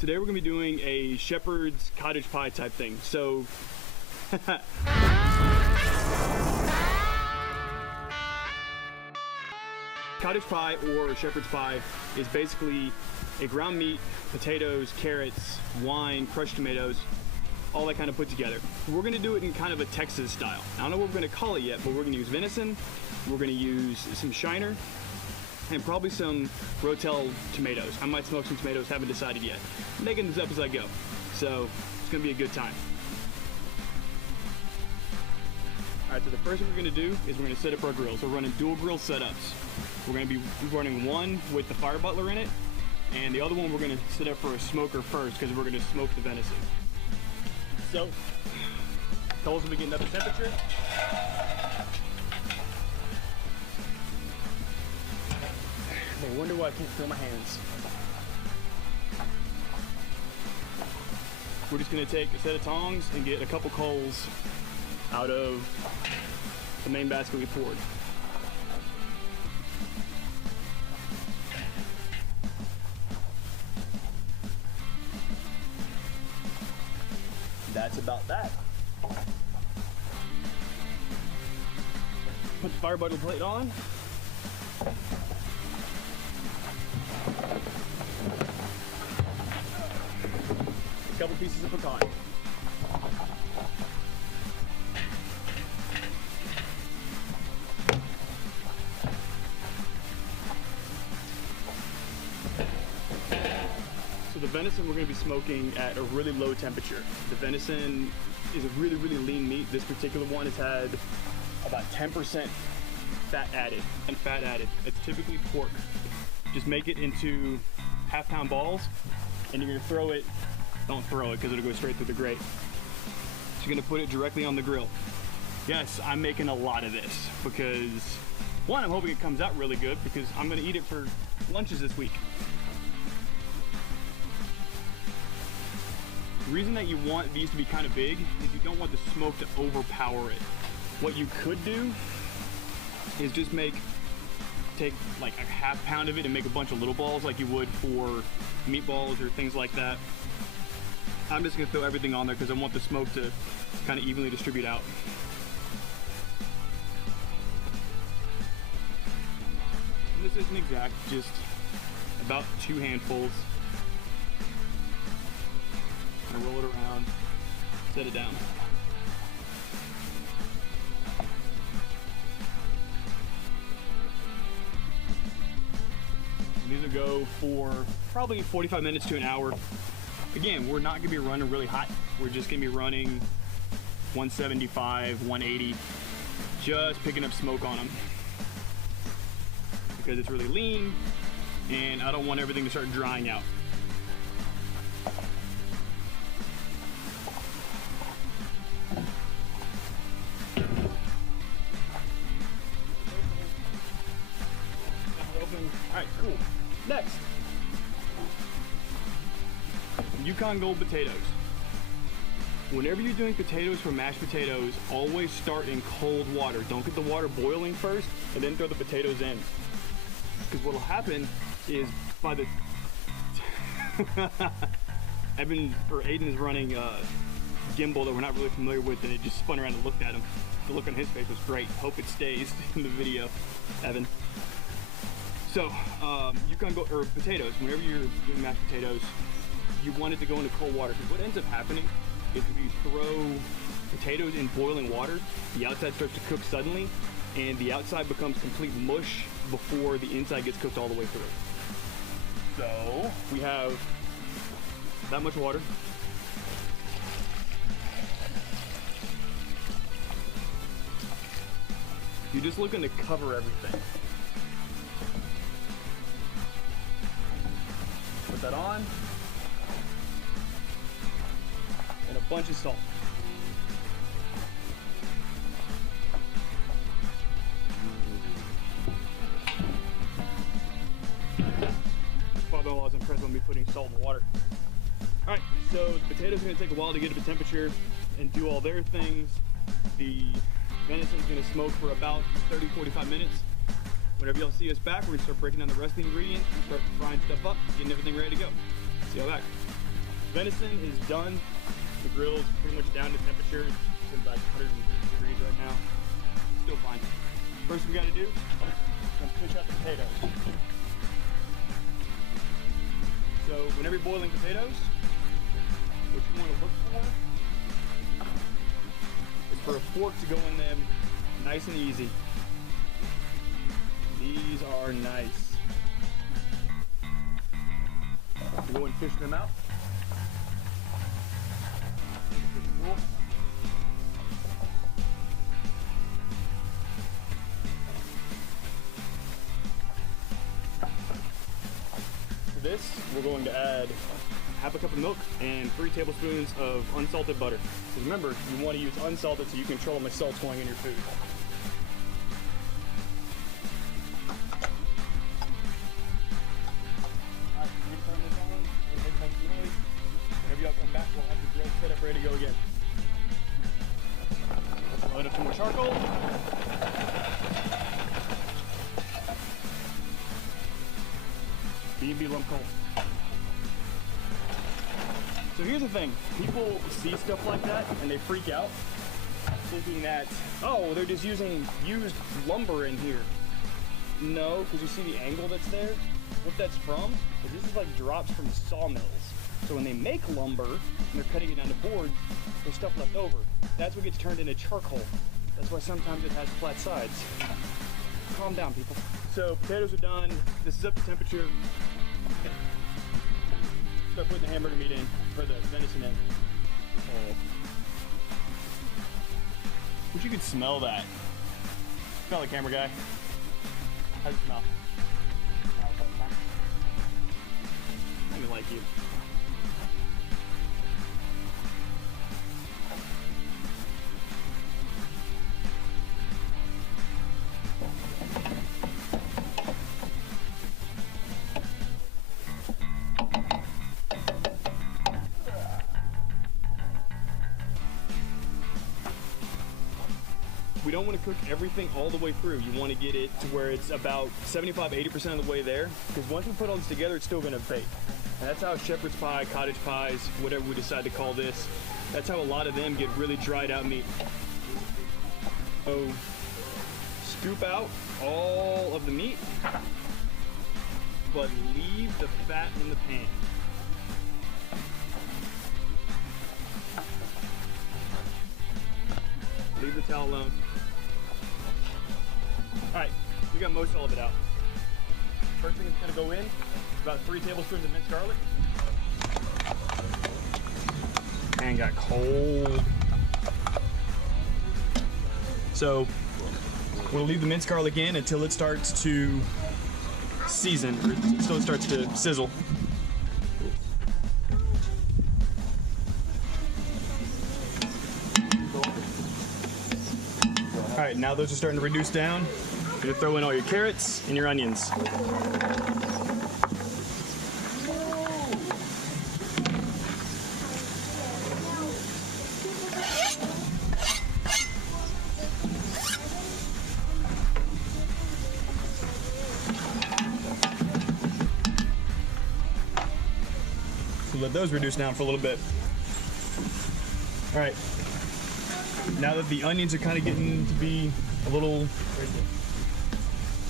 Today we're gonna be doing a shepherd's cottage pie type thing. So, cottage pie or shepherd's pie is basically a ground meat, potatoes, carrots, wine, crushed tomatoes, all that kind of put together. We're gonna do it in kind of a Texas style. I don't know what we're gonna call it yet, but we're gonna use venison, we're gonna use some shiner, and probably some Rotel tomatoes. I might smoke some tomatoes, haven't decided yet. I'm making this up as I go, so it's gonna be a good time. All right, so the first thing we're gonna do is we're gonna set up our grills. We're running dual grill setups. We're gonna be running one with the fire butler in it, and the other one we're gonna set up for a smoker first because we're gonna smoke the venison. So, coals will be getting up to temperature. I wonder why I can't feel my hands. We're just gonna take a set of tongs and get a couple coals out of the main basket we poured. That's about that. Put the fire butler plate on. A couple pieces of pecan. So the venison we're going to be smoking at a really low temperature. The venison is a really, really lean meat. This particular one has had about 10% fat added. And fat added, it's typically pork. Just make it into half-pound balls, and you're gonna throw it. Don't throw it because it'll go straight through the grate. So you're gonna put it directly on the grill. Yes, I'm making a lot of this because one, I'm hoping it comes out really good because I'm gonna eat it for lunches this week. The reason that you want these to be kind of big is you don't want the smoke to overpower it. What you could do is just take like a half pound of it and make a bunch of little balls like you would for meatballs or things like that. I'm just gonna throw everything on there because I want the smoke to kind of evenly distribute out. And this isn't exact, just about 2 handfuls. And roll it around, set it down. These will go for probably 45 minutes to an hour. Again, we're not gonna be running really hot. We're just gonna be running 175, 180, just picking up smoke on them. Because it's really lean and I don't want everything to start drying out. All right, cool. Next, Yukon Gold potatoes. Whenever you're doing potatoes for mashed potatoes, always start in cold water. Don't get the water boiling first and then throw the potatoes in. Because what'll happen is by the Aiden is running a gimbal that we're not really familiar with, and it just spun around and looked at him. The look on his face was great. Hope it stays in the video, Evan. So, Yukon Gold, or potatoes, whenever you're doing mashed potatoes, you want it to go into cold water. Because what ends up happening is if you throw potatoes in boiling water, the outside starts to cook suddenly, and the outside becomes complete mush before the inside gets cooked all the way through. So, we have that much water. You're just looking to cover everything. Put that on. And a bunch of salt. Father-in-law's impressed with me putting salt in the water. All right, so the potatoes are gonna take a while to get up to temperature and do all their things. The venison's gonna smoke for about 30-45 minutes. Whenever y'all see us back, we're gonna start breaking down the rest of the ingredients and start frying stuff up, getting everything ready to go. See y'all back. Venison is done. The grill is pretty much down to temperature. It's in about 150 degrees right now. Still fine. First we gotta do, I'm gonna fish out the potatoes. So whenever you're boiling potatoes, what you wanna look for is for a fork to go in them nice and easy. These are nice. Go and fish them out. For this, we're going to add half a cup of milk and 3 tablespoons of unsalted butter. So remember, you want to use unsalted so you control how much salt's going in your food. Whenever y'all come back, we'll have the grill set up ready to go again. Load up some more charcoal. B&B lump coal. So here's the thing, people see stuff like that and they freak out, thinking that, oh, they're just using used lumber in here. No, because you see the angle that's there? What that's from is this is like drops from sawmills. So when they make lumber and they're cutting it down to boards, there's stuff left over. That's what gets turned into charcoal. That's why sometimes it has flat sides. Calm down, people. So potatoes are done. This is up to temperature. Start putting the hamburger meat in, or the venison in. Oh. Wish you could smell that. Smell the camera guy. How's it smell? I didn't like you. We don't want to cook everything all the way through. You want to get it to where it's about 75–80% of the way there, because once we put all this together, it's still going to bake. And that's how shepherd's pie, cottage pies, whatever we decide to call this, that's how a lot of them get really dried out meat. So scoop out all of the meat, but leave the fat in the pan. Leave the towel alone. Alright, we got most all of it out. First thing that's gonna go in, about 3 tablespoons of minced garlic. Pan got cold. So, we'll leave the minced garlic in until it starts to season, or until it starts to sizzle. Alright, now those are starting to reduce down. You're gonna throw in all your carrots and your onions. So let those reduce down for a little bit. Alright. Now that the onions are kind of getting to be a little,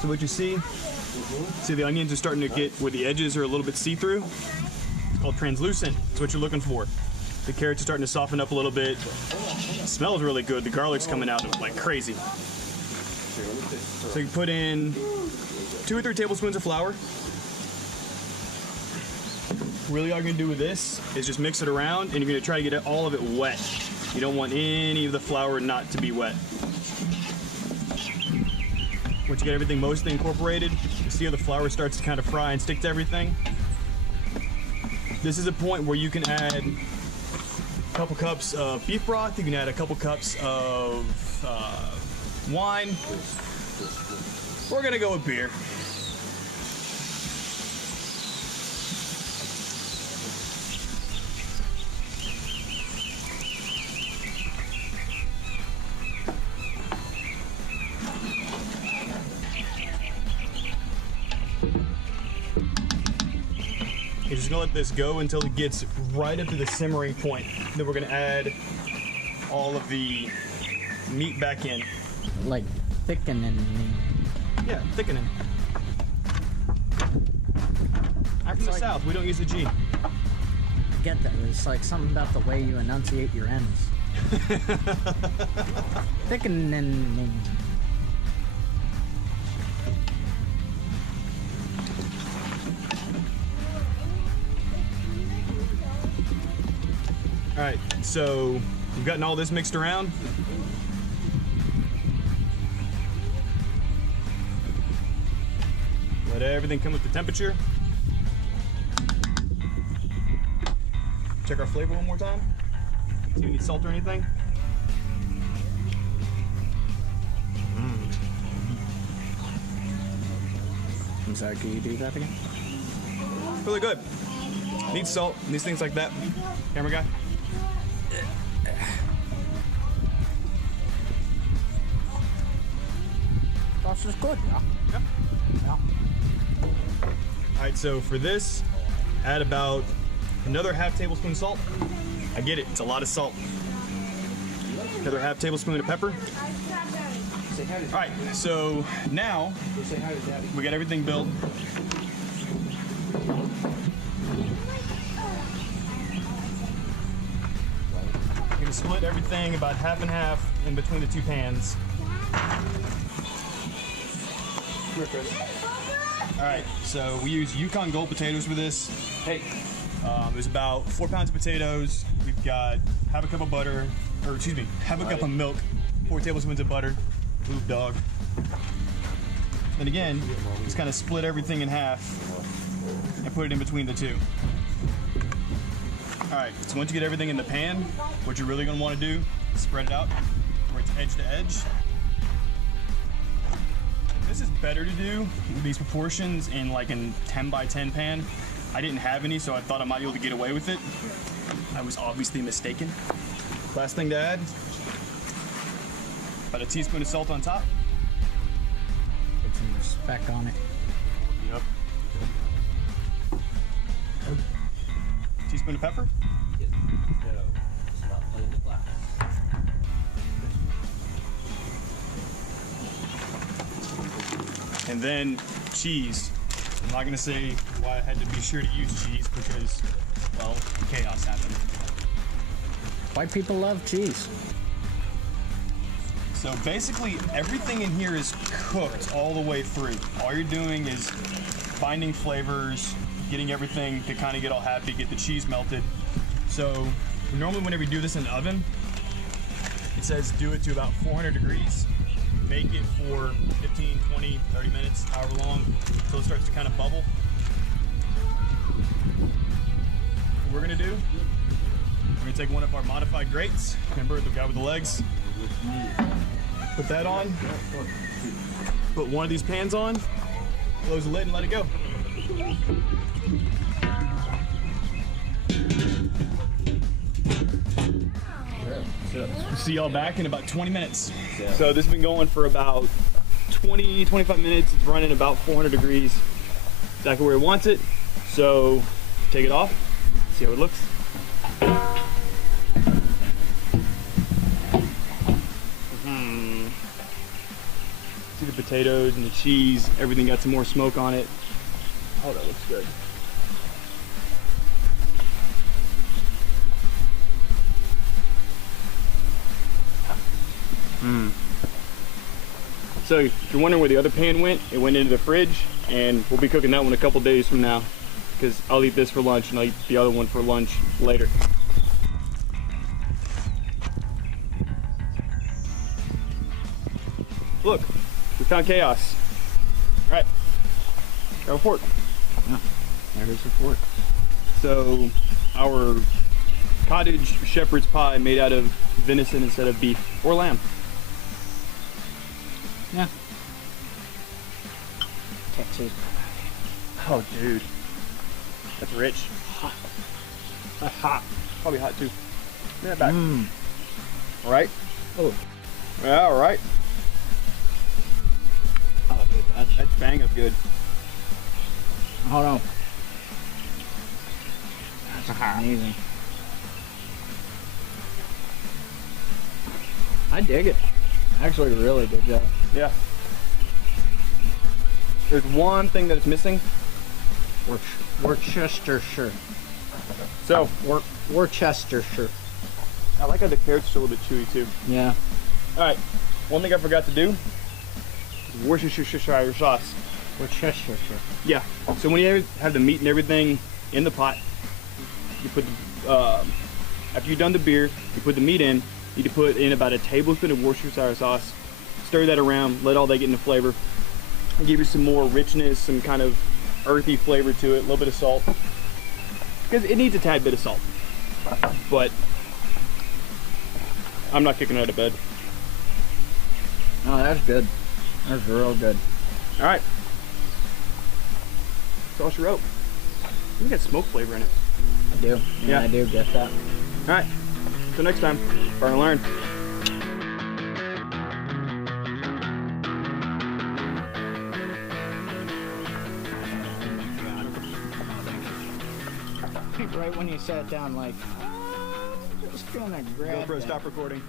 so what you see the onions are starting to get where the edges are a little bit see-through. It's called translucent. It's what you're looking for. The carrots are starting to soften up a little bit. It smells really good. The garlic's coming out like crazy. So you put in 2 or 3 tablespoons of flour. Really all you're gonna do with this is just mix it around, and you're gonna try to get all of it wet. You don't want any of the flour not to be wet. Once you get everything mostly incorporated, you see how the flour starts to kind of fry and stick to everything. This is a point where you can add a couple cups of beef broth, you can add a couple cups of wine. We're gonna go with beer. You're just gonna let this go until it gets right up to the simmering point. Then we're gonna add all of the meat back in. Like thickening. Yeah, thickening. I'm from the south, we don't use a G. Get that. It's like something about the way you enunciate your N's. Thickening. All right, so we've gotten all this mixed around. Let everything come up to temperature. Check our flavor one more time. See if we need salt or anything. I'm sorry, can you do that again? Really good. Needs salt, needs things like that. Camera guy. This is good, yeah. Yeah. All right, so for this, add about another half tablespoon salt. I get it, it's a lot of salt. Another half tablespoon of pepper. All right, so now we got everything built. We're gonna split everything about half and half in between the two pans. Come here, Chris. All right, so we use Yukon Gold potatoes for this. Hey. There's about 4 pounds of potatoes. We've got half a cup of butter, or excuse me, half a cup of milk, 4 tablespoons of butter, boob dog. And again, just kind of split everything in half and put it in between the two. All right, so once you get everything in the pan, what you're really gonna wanna do is spread it out where it's edge to edge. This is better to do these proportions in like a 10 by 10 pan. I didn't have any, so I thought I might be able to get away with it. I was obviously mistaken. Last thing to add, about a teaspoon of salt on top. Put some respect on it. Yep. Teaspoon of pepper. And then cheese. I'm not gonna say why I had to be sure to use cheese because, well, chaos happened. White people love cheese. So basically everything in here is cooked all the way through. All you're doing is finding flavors, getting everything to kind of get all happy, get the cheese melted. So normally whenever you do this in the oven, it says do it to about 400 degrees. Bake it for 15, 20, 30 minutes, however long, until it starts to kind of bubble. What we're gonna do, we're gonna take one of our modified grates, remember the guy with the legs, put that on, put one of these pans on, close the lid and let it go. See y'all back in about 20 minutes. So this has been going for about 20, 25 minutes. It's running about 400 degrees, exactly where it wants it. So take it off, see how it looks. See the potatoes and the cheese, everything got some more smoke on it. Oh, that looks good. So if you're wondering where the other pan went, it went into the fridge, and we'll be cooking that one a couple days from now because I'll eat this for lunch and I'll eat the other one for lunch later. Look, we found chaos. All right, got a fork. Yeah, there's a fork. So our cottage shepherd's pie made out of venison instead of beef or lamb. Yeah. Texas. Oh, dude. That's rich. Hot. That's hot. Probably hot too. Yeah, back. All right. Oh. Yeah, all right. Oh, dude, That's bang up good. Hold on. That's amazing. I dig it. I actually really dig that. Yeah. There's one thing that it's missing. War-Chest-Uhr-Shie-Yur. So, War-Chest-Uhr-Shie-Yur. I like how the carrots are still a little bit chewy too. Yeah. Alright, one thing I forgot to do is Worcestershire sauce. War-Chest-Uhr-Shie-Yur. Yeah, so when you have the meat and everything in the pot, you put the, after you've done the beer, you put the meat in, you need to put in about a tablespoon of Worcestershire sauce, stir that around, let all that get into flavor, and give you some more richness, some kind of earthy flavor to it, a little bit of salt, because it needs a tad bit of salt, but I'm not kicking it out of bed. Oh, that's good. That's real good. All right, sauce your rope. We got smoke flavor in it. I do. Yeah, I do get that. All right, till next time, burn and learn. Right when you sat down, like, I'm just gonna grab GoPro, that. stop recording.